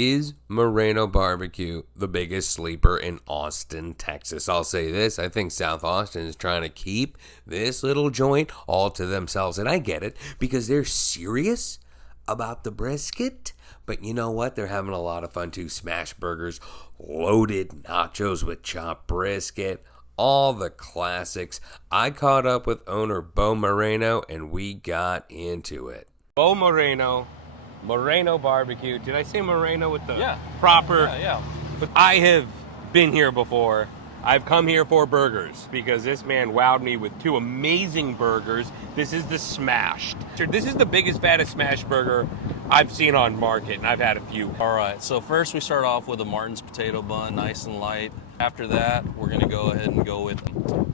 Is Moreno BBQ the biggest sleeper in Austin, Texas? I'll say this. I think South Austin is trying to keep this little joint all to themselves. And I get it because they're serious about the brisket. But you know what? They're having a lot of fun too. Smash burgers, loaded nachos with chopped brisket, all the classics. I caught up with owner Bo Moreno and we got into it. Bo Moreno BBQ. Did I say Moreno with the proper? Yeah. But I have been here before. I've come here for burgers because this man wowed me with two amazing burgers. This is the smashed. This is the biggest, fattest smashed burger I've seen on market, and I've had a few. All right, so first we start off with a Martin's potato bun, nice and light. After that, we're gonna go ahead and go with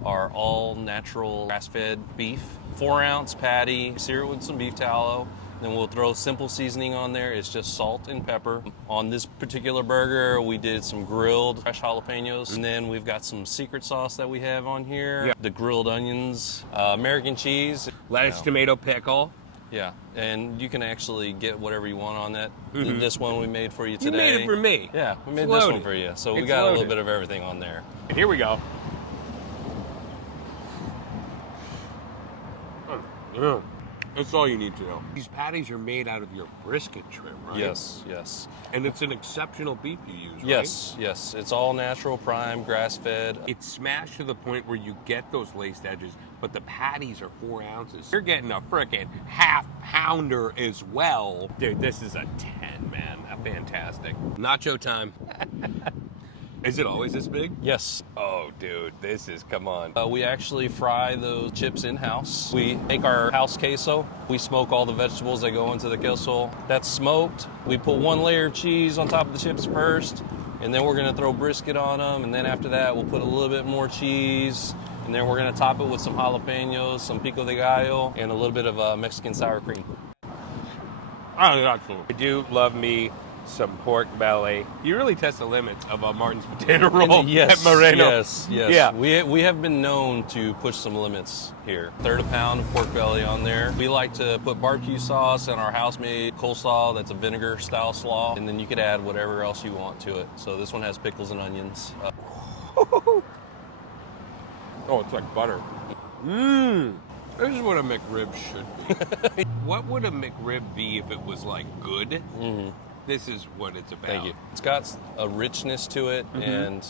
our all-natural grass-fed beef. 4-ounce patty, sear it with some beef tallow. Then we'll throw simple seasoning on there. It's just salt and pepper. On this particular burger, we did some grilled fresh jalapenos. And then we've got some secret sauce that we have on here. The grilled onions, American cheese. Lettuce, tomato, pickle. Yeah, and you can actually get whatever you want on that. This one we made for you today. You made it for me. Yeah, we made this one for you. So we got a little bit of everything on there. And here we go. That's all you need to know. These patties are made out of your brisket trim, right? Yes. And it's an exceptional beef you use, right? Yes. It's all natural, prime, grass-fed. It's smashed to the point where you get those laced edges, but the patties are 4 ounces. You're getting a frickin' half pounder as well. Dude, this is a 10, man. Fantastic. Nacho time. Is it always this big? Yes. Oh, dude, this is, come on. We actually fry those chips in-house. We make our house queso. We smoke all the vegetables that go into the queso. That's smoked. We put one layer of cheese on top of the chips first, and then we're gonna throw brisket on them, and then after that, we'll put a little bit more cheese, and then we're gonna top it with some jalapenos, some pico de gallo, and a little bit of Mexican sour cream. Oh, that's cool. I do love me some pork belly. You really test the limits of a Martin's potato roll at Moreno. Yes. Yeah. We have been known to push some limits here. 1/3 pound of pork belly on there. We like to put barbecue sauce and our house-made coleslaw. That's a vinegar style slaw, and then you could add whatever else you want to it. So this one has pickles and onions. Oh, it's like butter. This is what a McRib should be. What would a McRib be if it was like good? This is what it's about. Thank you. It's got a richness to it, and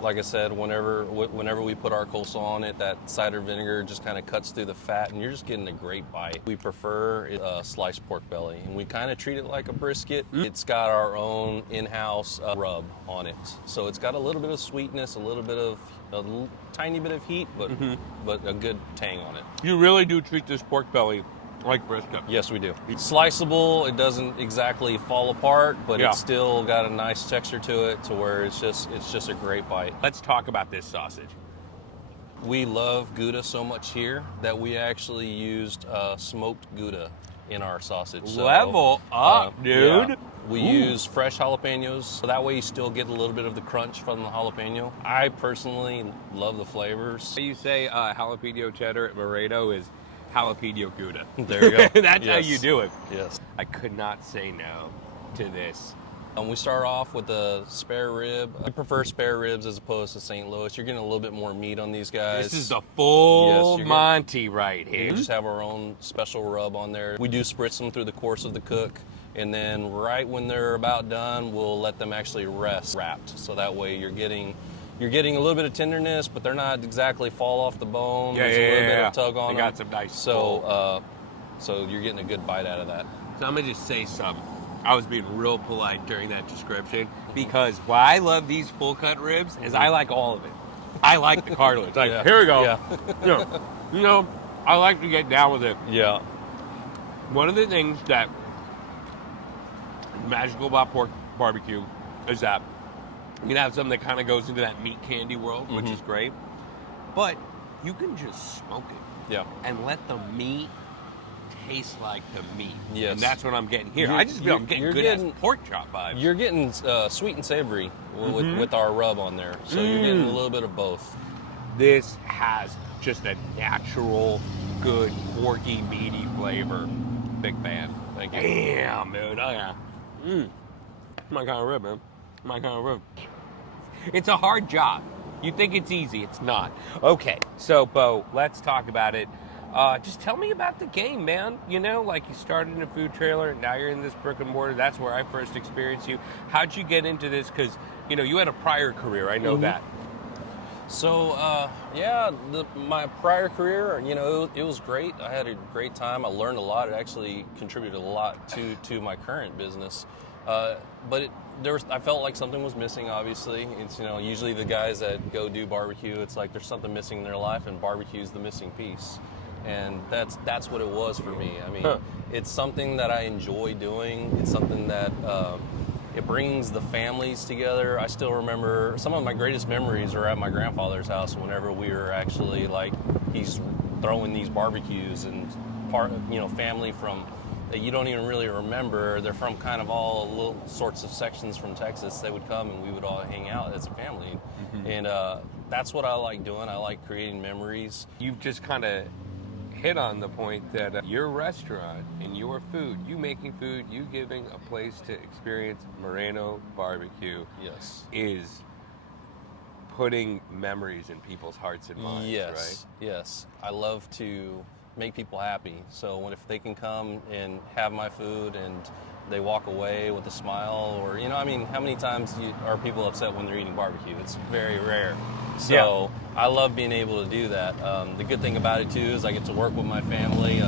like I said, whenever we put our coleslaw on it, that cider vinegar just kind of cuts through the fat, and you're just getting a great bite. We prefer sliced pork belly, and we kind of treat it like a brisket. It's got our own in-house rub on it, so it's got a little bit of sweetness, a tiny bit of heat, but a good tang on it. You really do treat this pork belly like brisket. Yes, we do. It's sliceable. It doesn't exactly fall apart, but it's still got a nice texture to it, to where it's just a great bite. Let's talk about this sausage. We love gouda so much here that we actually used smoked gouda in our sausage. So, level up, dude. Yeah. We use fresh jalapenos, so that way you still get a little bit of the crunch from the jalapeno. I personally love the flavors. You say jalapeno cheddar at Moreno is jalapeno gouda. There you go. That's how you do it. Yes. I could not say no to this. We start off with a spare rib. We prefer spare ribs as opposed to St. Louis. You're getting a little bit more meat on these guys. This is the full Monty right here. We just have our own special rub on there. We do spritz them through the course of the cook, and then right when they're about done, we'll let them actually rest wrapped. So that way you're getting a little bit of tenderness, but they're not exactly fall off the bone. There's a little bit of tug on them. They got some nice so you're getting a good bite out of that. So I'm gonna just say something. I was being real polite during that description because why I love these full cut ribs is I like all of it. I like the cartilage. Like, here we go. Yeah. you know, I like to get down with it. Yeah. One of the things that is magical about pork barbecue is that you can have something that kind of goes into that meat candy world, which is great, but you can just smoke it. Yeah. And let the meat taste like the meat. Yes. And that's what I'm getting here. I just feel I'm getting good ass pork chop vibes. You're getting sweet and savory with our rub on there. So you're getting a little bit of both. This has just a natural, good, porky, meaty flavor. Big fan. Thank you. Damn, dude. Oh, yeah. My kind of rib, man. My kind of rib. It's a hard job. You think it's easy. It's not. Okay, so, Bo, let's talk about it. Just tell me about the game, man. You know, like you started in a food trailer, and now you're in this brick and mortar. That's where I first experienced you. How'd you get into this? Because, you know, you had a prior career. I know that. So, my prior career, you know, it was great. I had a great time. I learned a lot. It actually contributed a lot to my current business. But I felt like something was missing, obviously. It's, you know, usually the guys that go do barbecue, it's like there's something missing in their life, and barbecue's the missing piece. And that's what it was for me. I mean, It's something that I enjoy doing. It's something that it brings the families together. I still remember some of my greatest memories are at my grandfather's house whenever we were actually like, he's throwing these barbecues, and family from that you don't even really remember. They're from kind of all little sorts of sections from Texas. They would come and we would all hang out as a family. And that's what I like doing. I like creating memories. You've just kind of hit on the point that your restaurant and your food, you making food, you giving a place to experience Moreno BBQ, Yes. is putting memories in people's hearts and minds, right? Yes. I love to make people happy. So if they can come and have my food and they walk away with a smile, or, you know, I mean, how many times are people upset when they're eating barbecue? It's very rare. So I love being able to do that. The good thing about it too is I get to work with my family.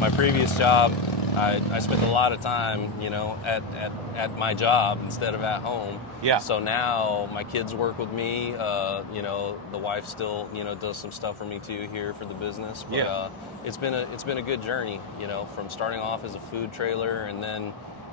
My previous job, I spent a lot of time, you know, at my job instead of at home. Yeah. So now my kids work with me. You know, the wife still, you know, does some stuff for me too here for the business. But it's been a good journey, you know, from starting off as a food trailer and then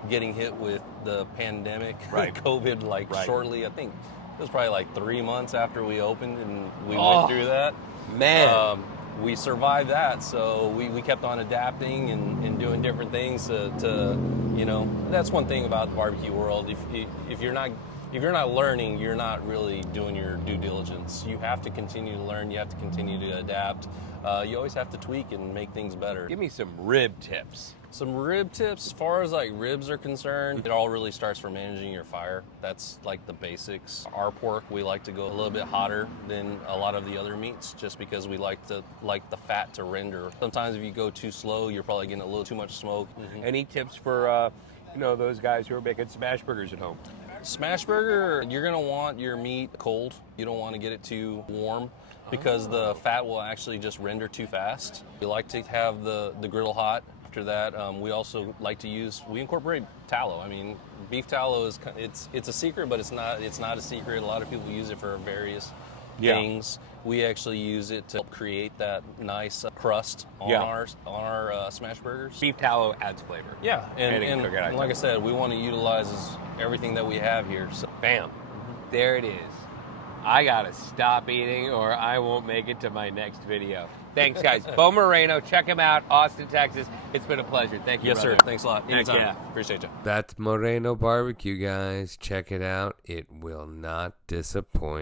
getting hit with the pandemic, COVID, shortly. I think it was probably like 3 months after we opened, and we went through that. Man. We survived that, so we kept on adapting and doing different things to, you know, that's one thing about the barbecue world. If you're not learning, you're not really doing your due diligence. You have to continue to learn. You have to continue to adapt. You always have to tweak and make things better. Give me some rib tips. Some rib tips, as far as like ribs are concerned, it all really starts from managing your fire. That's like the basics. Our pork, we like to go a little bit hotter than a lot of the other meats, just because we like the fat to render. Sometimes if you go too slow, you're probably getting a little too much smoke. Any tips for those guys who are making smash burgers at home? Smash burger, you're gonna want your meat cold. You don't want to get it too warm, because the fat will actually just render too fast. We like to have the griddle hot. After that, we also like to we incorporate tallow. I mean, beef tallow it's a secret, but it's not a secret. A lot of people use it for various things. We actually use it to help create that nice crust on our smash burgers. Beef tallow adds flavor. Yeah, and like I said, we want to utilize everything that we have here. So. Bam, there it is. I gotta stop eating or I won't make it to my next video. Thanks, guys. Bo Moreno, check him out, Austin, Texas. It's been a pleasure. Thank you, Yes, brother. sir. Thanks a lot. Anytime. Yeah. Appreciate you. That's Moreno BBQ, guys. Check it out. It will not disappoint.